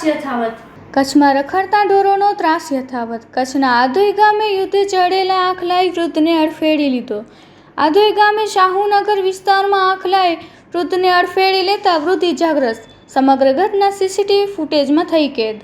ત્રાસ યથાવત. કચ્છમાં રખડતા ઢોરોનો ત્રાસ યથાવત. કચ્છના આધોઈ ગામે યુદ્ધે ચડેલા આખલાએ વૃદ્ધને અડફેટી લીધો. આધોઈ ગામે શાહુનગર વિસ્તારમાં આખલાએ વૃદ્ધને અડફેટી લેતા વૃદ્ધ ઇજાગ્રસ્ત. સમગ્ર ઘટના સીસીટીવી ફૂટેજમાં થઈ કેદ.